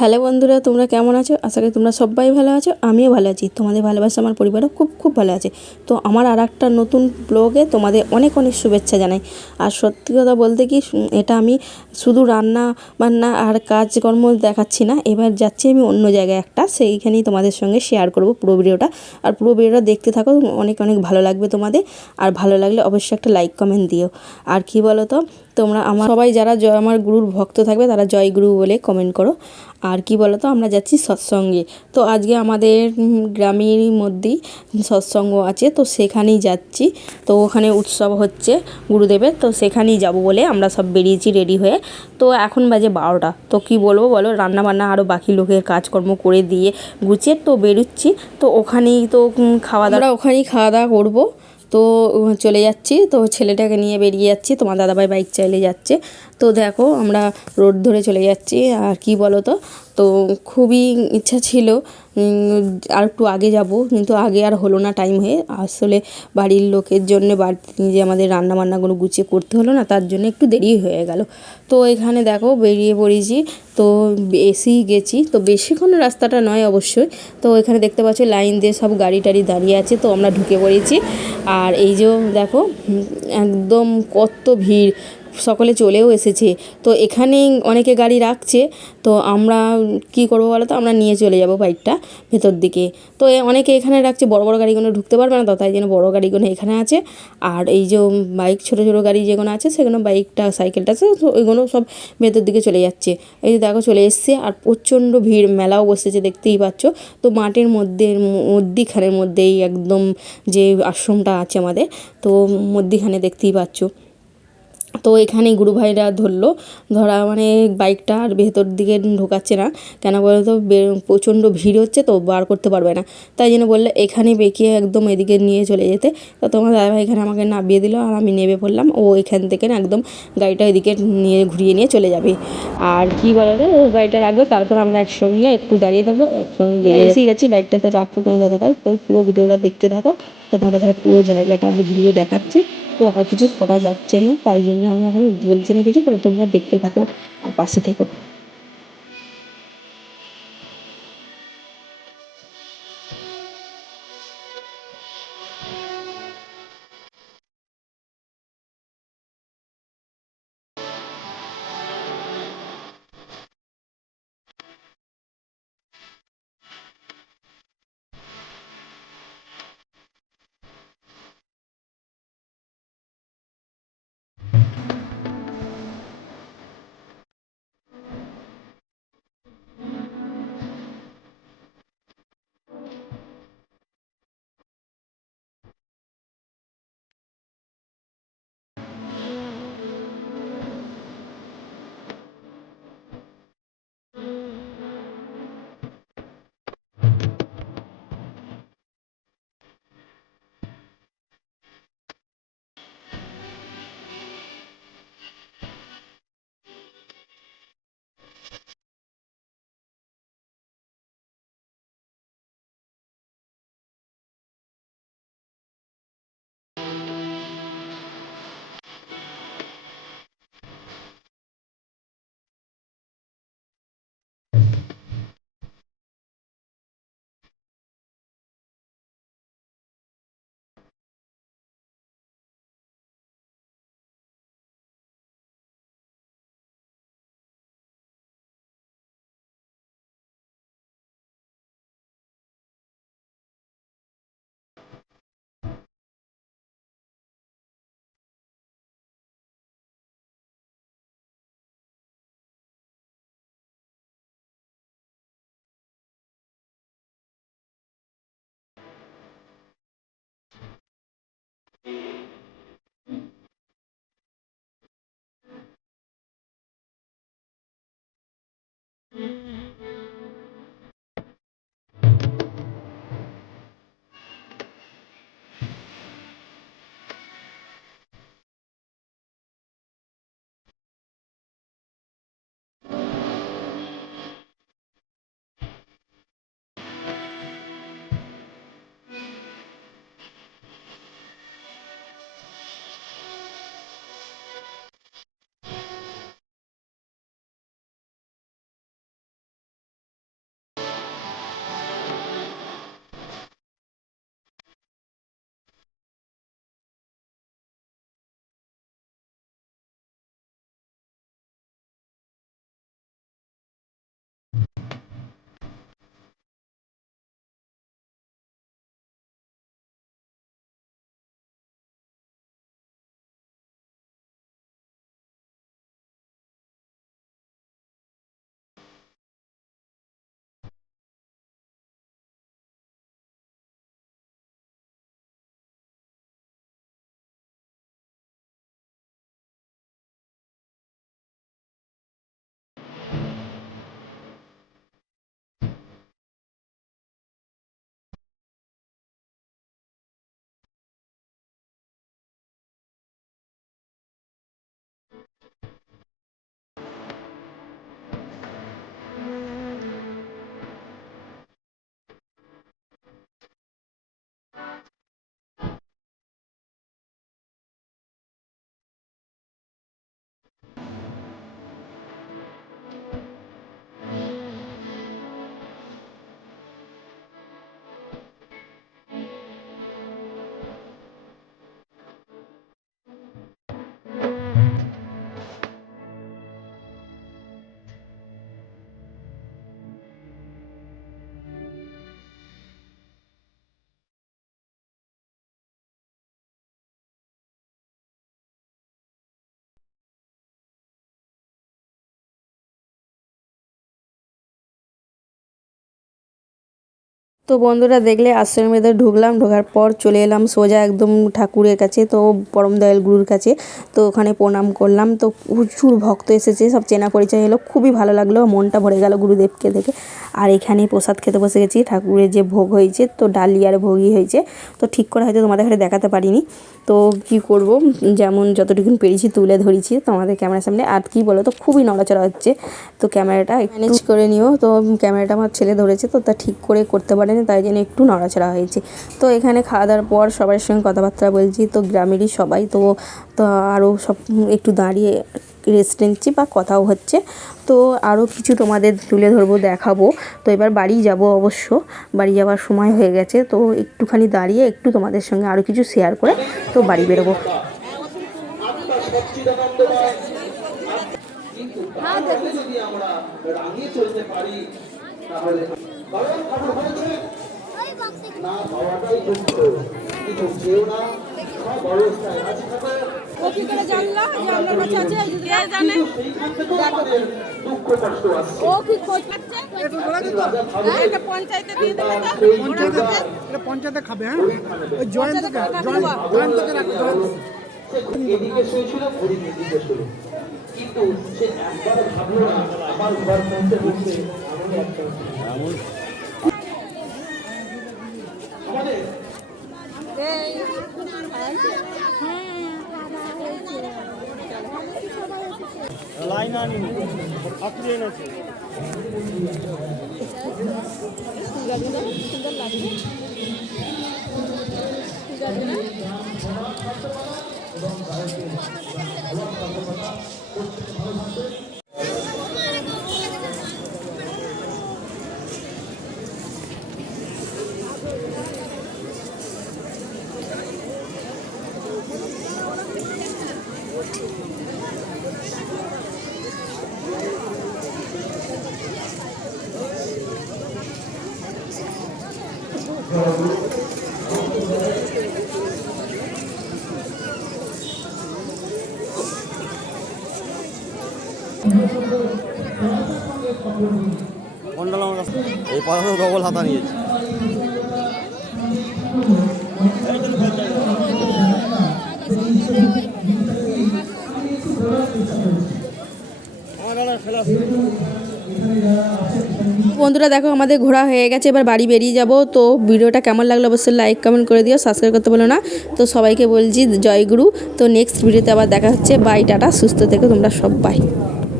Hello বন্ধুরা, তোমরা কেমন আছো? আশা করি তোমরা সবাই ভালো আছো। আমিও ভালো আছি। তোমাদের ভালোবাসা আমার পরিবারও খুব খুব ভালো আছে। তো আমার আর একটা নতুন ব্লগে তোমাদের অনেক অনেক শুভেচ্ছা জানাই। আর সত্যি কথা বলতে কি, এটা আমি শুধু রান্না বান্না আর কাজকর্ম দেখাচ্ছি না, এবার যাচ্ছি আমি অন্য জায়গায় একটা, সেইখানেই তোমাদের সঙ্গে শেয়ার করব পুরো ভিডিওটা। আর পুরো ভিডিওটা দেখতে থাকো, অনেক অনেক ভালো লাগবে তোমাদের। আর ভালো লাগলে অবশ্যই একটা লাইক কমেন্ট দিও। আর কি বলো তো, তোমরা আমার সবাই যারা আমার গুরুর ভক্ত থাকবে তারা জয় গুরু বলে কমেন্ট করো। আর কি বলো তো, আমরা যাচ্ছি সৎসঙ্গে। তো আজকে আমাদের গ্রামের মধ্যেই সৎসঙ্গ আছে, তো সেখানেই যাচ্ছি। তো ওখানে উৎসব হচ্ছে গুরুদেবের, তো সেখানেই যাব বলে আমরা সব বেরিয়েছি রেডি হয়ে। তো এখন বাজে 12টা। তো কি বলবো বলো, রান্নাবান্না আরও বাকি লোকের কাজকর্ম করে দিয়ে গুছিয়ে তো বেরোচ্ছি। তো ওখানেই তো খাওয়া দাওয়া, আমরা ওখানেই খাওয়া দাওয়া করবো। তো চলে যাচ্ছি, তো ছেলেটাকে নিয়ে বেরিয়ে যাচ্ছি। তোমার দাদাভাই বাইক চালিয়ে যাচ্ছে। তো দেখো আমরা রোড ধরে চলে যাচ্ছি। আর কি বলো তো, তো খুবই ইচ্ছা ছিল আর একটু আগে যাব, কিন্তু আগে আর হলো না টাইম হয়ে। আসলে বাড়ির লোকের জন্য বাড়িতে যে আমাদের রান্নাবান্নাগুলো গুছিয়ে করতে হলো না, তার জন্য একটু দেরি হয়ে গেল। তো এখানে দেখো বেরিয়ে পড়েছি। তো এসেই গেছি, তো বেশিক্ষণ রাস্তাটা নয় অবশ্যই। তো এখানে দেখতে পাচ্ছ লাইন দিয়ে সব গাড়ি টাড়ি দাঁড়িয়ে আছে, তো আমরা ঢুকে পড়েছি। আর এই যে দেখো একদম কত ভিড়, সকলে চলেও এসেছে। তো এখানেই অনেকে গাড়ি রাখছে। তো আমরা কি করবো বলো তো, আমরা নিয়ে চলে যাব বাইকটা ভেতর দিকে। তো অনেকে এখানে রাখছে, বড় বড় গাড়িগুলো ঢুকতে পারবে না, তো তাই জন্য বড় গাড়িগুলো এখানে আছে। আর এই যে বাইক ছোটো ছোটো গাড়ি যেগুলো আছে, সেগুলো বাইকটা সাইকেলটা আছে, তো ওইগুলো সব ভেতর দিকে চলে যাচ্ছে। এই যে দেখো চলে এসছে। আর প্রচণ্ড ভিড়, মেলাও বসেছে দেখতেই পাচ্ছ। তো মাঠের মধ্যেখানের মধ্যেই একদম যে আশ্রমটা আছে আমাদের, তো মধ্যিখানে দেখতেই পাচ্ছ। তো এখানেই গুরু ভাইরা ধরা মানে বাইকটা আর ভেতর দিকে ঢোকাচ্ছে না। কেন বলো তো, প্রচণ্ড ভিড় হচ্ছে, তো বার করতে পারবে না। তাই জন্য বললে এখানে বেঁকিয়ে একদম এদিকে নিয়ে চলে যেতে। তো তোমার দাদাভাই এখানে আমাকে নামিয়ে দিল, আর আমি নেমে পড়লাম। ও এখান থেকে না একদম গাড়িটা এদিকে নিয়ে ঘুরিয়ে নিয়ে চলে যাবে। আর কি বলো তো, গাড়িটা রাখবে, তারপর আমরা একসঙ্গে একটু দাঁড়িয়ে থাকবো। একসঙ্গে এসে গেছি, বাইকটাতে রাখবো তোমার দাদাভাই। তো পুরো ভিডিওটা দেখতে থাকো। তো তোমার দাদাভাই পুরো জায়গাটা আমি ঘুরিয়ে দেখাচ্ছি। তো আর কিছু করা যাচ্ছে না, তাই জন্য আমি এখন বলছি না কিছু, করে তোমরা দেখতে থাকো আর পাশে থেকো। তো বন্ধুরা দেখলে আশ্রমের ভেতর ঢুকলাম, ঢোকার পর চলে এলাম সোজা একদম ঠাকুরের কাছে, তো পরম দয়াল গুরুর কাছে। তো ওখানে প্রণাম করলাম, তো প্রচুর ভক্ত এসেছে, সব চেনা পরিচয় হলো, খুবই ভালো লাগলো, মনটা ভরে গেল গুরুদেবকে দেখে। আর এখানে প্রসাদ খেতে বসে গেছি, ঠাকুরের যে ভোগ হয়েছে, তো ডালিয়ার ভোগই হয়েছে, তো ঠিক করে হয়তো তোমাদের কাছে দেখাতে পারিনি। তো কি করব, যেমন যতটুকু পেরেছি তুলে ধরেছি তোমাদের ক্যামেরার সামনে। আর কি বলো তো, খুবই নড়াচড়া হচ্ছে, তো ক্যামেরাটা ম্যানেজ করে নিও। তো ক্যামেরাটা আমার ছেলে ধরেছে, তো তা ঠিক করে করতে পারেনি, তাই জন্য একটু নড়াচড়া হয়েছে। তো এখানে খাওয়া দাওয়ার পর সবার সঙ্গে কথাবার্তা বলছি, তো গ্রামেরই সবাই, তো তো আরও সব একটু দাঁড়িয়ে রেস্ট নিচ্ছি বা কথাও হচ্ছে। তো আরও কিছু তোমাদের তুলে ধরবো, দেখাবো। তো এবার বাড়ি যাব, অবশ্য বাড়ি যাওয়ার সময় হয়ে গেছে, তো একটুখানি দাঁড়িয়ে একটু তোমাদের সঙ্গে আরও কিছু শেয়ার করে তো বাড়ি বেরোবো। পঞ্চায়েতে খাবে, হ্যাঁ ওই জয়ন্তকে এদিকে শুয়েছিল, ঘড়ি এদিকে শুলো, কিন্তু সে একবার ভাবলো না আমার ঘর পৌঁছে বসে আমি একটা আমাদের লাইন আনি আপনি এনেছে সুন্দর লাগছে। এই পাশে ডবল হাতা নিয়েছি। বন্ধুরা দেখো আমাদের ঘোরা হয়ে গেছে, এবার বাড়ি বেরিয়ে যাব। তো ভিডিওটা কেমন লাগলো অবশ্যই লাইক কমেন্ট করে দিও, সাবস্ক্রাইব করতে বলো না। তো সবাইকে বলছি জয় গুরু। তো নেক্সট ভিডিওতে আবার দেখা হচ্ছে, বাই, টাটা, সুস্থ থেকো তোমরা সবাই।